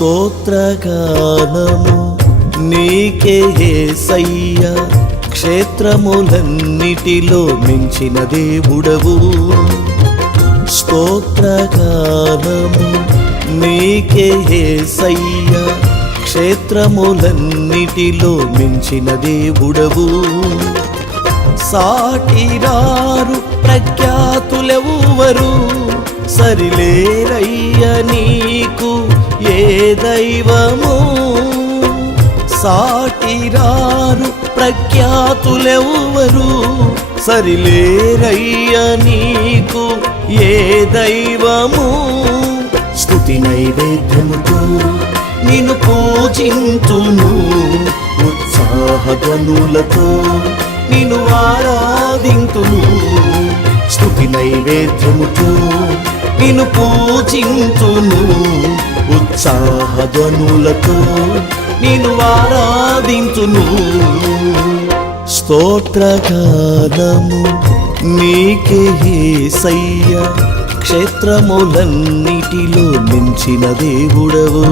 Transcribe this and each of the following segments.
స్తోత్రగానము. నీకే సయ్య క్షేత్రములన్నిటిలో మించిన దేవుడవు. స్తోత్రగానము. నీకే సయ్య క్షేత్రములన్నిటిలో మించిన దేవుడవు. సాటిరారు ప్రఖ్యాతులెవ్వరు సరిలేరయ్య నీకు. ఏ దైవము సాటిరారు ప్రఖ్యాతులెవ్వరు సరిలేరయ్య నీకు ఏ దైవము స్తుతి నైవేద్యముతో నిన్ను పూజింతును ఉత్సాహగనులతో నిన్ను ఆరాధింతును. స్తుతి నైవేద్యముతో నిన్ను పూజింతును ఉత్సాహధ్వనులతో నేను ఆరాధించును. స్తోత్రగానము నీకే సయ్య. క్షేత్రములన్నిటిలో మించిన దేవుడవు.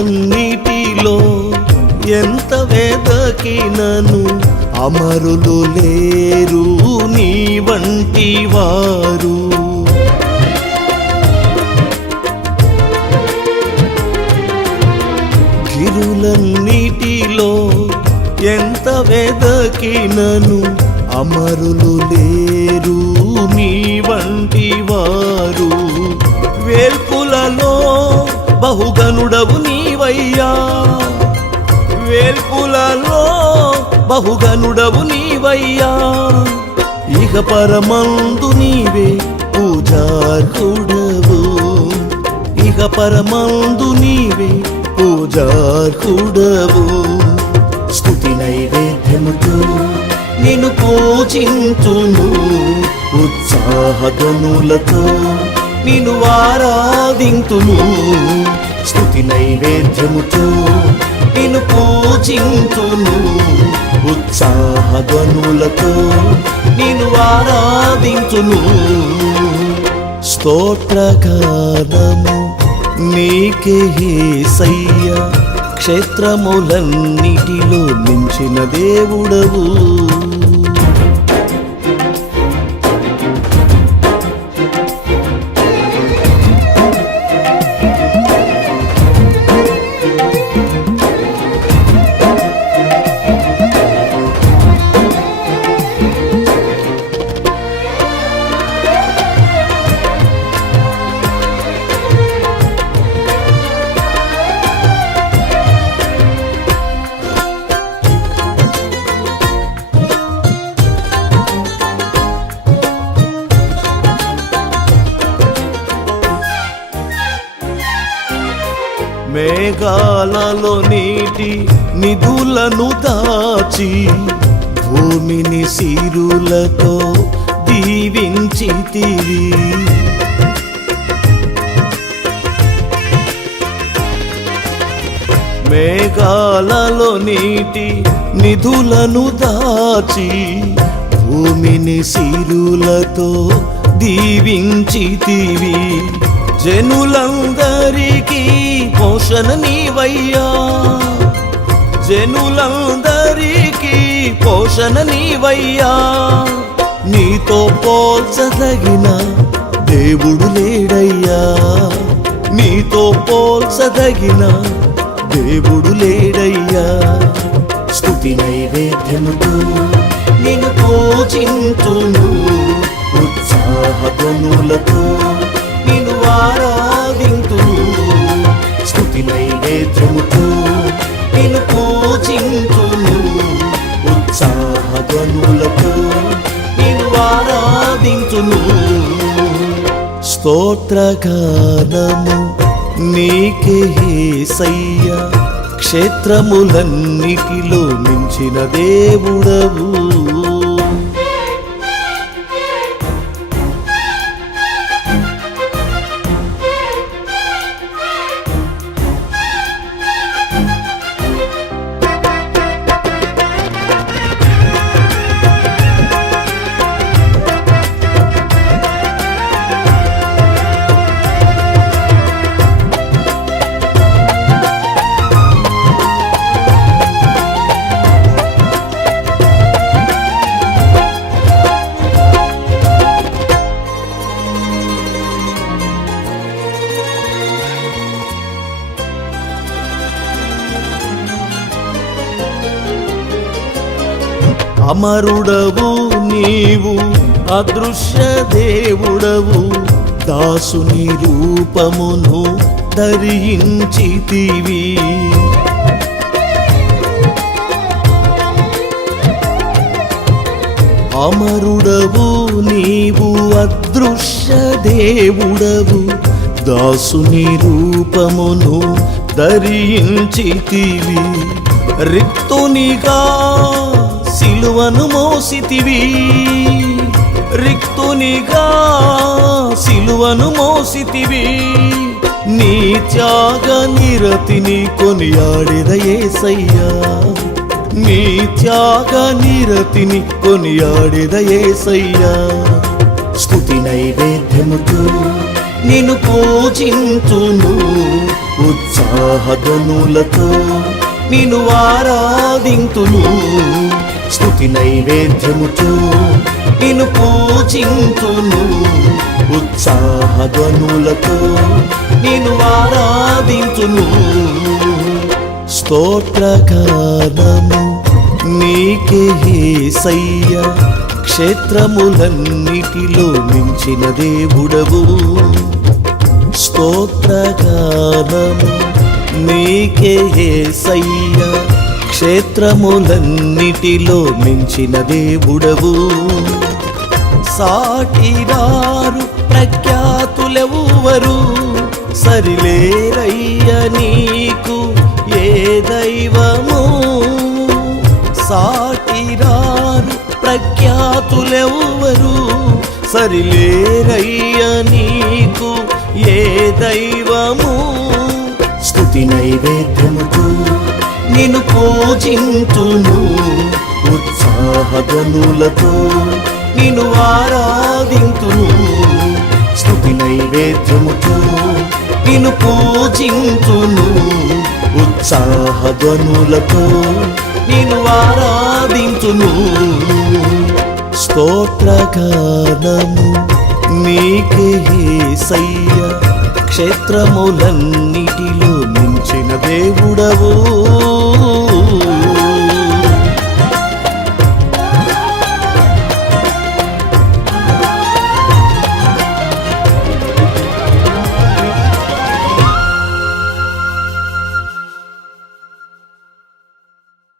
గిరులన్నిటిలో ఎంత వెదకినను అమరులు లేరు నీ వంటి వారు. గిరులన్నిటిలో ఎంత వేదకినను అమరులు లేరు నీ వంటి వారు. వేల్పులలో బహుగనుడవు నీవయ్యా. వేల్పులలో బహుగనుడవు నీవయ్యా. ఇక పరమందు నీవే పూజార్హుడవు. ఇక పరమందు నీవే పూజార్హుడవు. స్థుతి నైవేద్యముతో నిన్ను పూజింతును ఉత్సాహగనులతో నిను ఆరాధింతును స్థుతి నైవేద్యముతో నిను పూజింతును ఉత్సాహగనులతో నిను ఆరాధింతును స్తోత్రగానము నీకే సయ్య క్షేత్రములన్నిటిలో మించిన దేవుడవు. మేఘాలలో నీటి నిధులను దాచి భూమిని సిరులతో దీవించితివి. మేఘాలలో నీటి నిధులను దాచి భూమిని సిరులతో దీవించితివి. జనులందరికీ పోషణ నీవయ్యా. జనులందరికీ పోషణ నీవయ్యా. నీతో పోల్చదగిన దేవుడు లేడయ్యా. నీతో పోల్చదగిన దేవుడు లేడయ్యా. స్తుతి నైవేద్యముతో నిన్ను పూజింతును ఉత్సాహగనులతో నిన్ను ఆరాధింతును నైవేద్యముతో నేను పూజించును ఉత్సాహధ్వనులతో నేను ఆరాధించును స్తోత్రగానము నీకే హేసయ్య క్షేత్రములన్నిటిలో మించిన దేవుడవు. అమరుడవు నీవు అదృశ్య దేవుడవు. దాసుని రూపమును ధరించితివి. అమరుడవు నీవు అదృశ్య దేవుడవు. దాసుని రూపమును ధరించితివి. రిక్తునిగా సిలువను మోసితివి. రిక్తునిగా సిలువను మోసితివి. నీ త్యాగ నిరతిని కొనియాడిద యేసయ్యా నీ త్యాగ నిరతిని కొనియాడిద యేసయ్యా స్థుతి నైవేద్యముతో పూజించును. ఉత్సాహ ధనులతో నేను ఆరాధింతును. స్థుతి నైవేద్యముతో నిన్ను పూజింతును ఉత్సాహధ్వనులతో నేను ఆరాధింతును స్తోత్రగానము నీకే సయ్య క్షేత్రములన్నిటిలో మించిన దేవుడవు. స్తోత్రగానము నీకే సయ్య క్షేత్రములన్నిటిలో మించిన దేవుడవు. సాటిరారు ప్రఖ్యాతులెవ్వరు. సరిలేరయ్య నీకు ఏ దైవము. సాటిరారు ప్రఖ్యాతులెవ్వరు. సరిలేరయ్య నీకు ఏ దైవము. స్థుతి నైవేద్యముతో నిన్ను పూజింతును. ఉత్సాహగనులతో నిన్ను ఆరాధింతును. స్థుతి నైవేద్యముతో నిన్ను పూజింతును. ఉత్సాహగనులతో నిన్ను ఆరాధింతును. స్తోత్రగానము నీకే సయ్య క్షేత్రములన్నిటిలో మించిన దేవుడవో.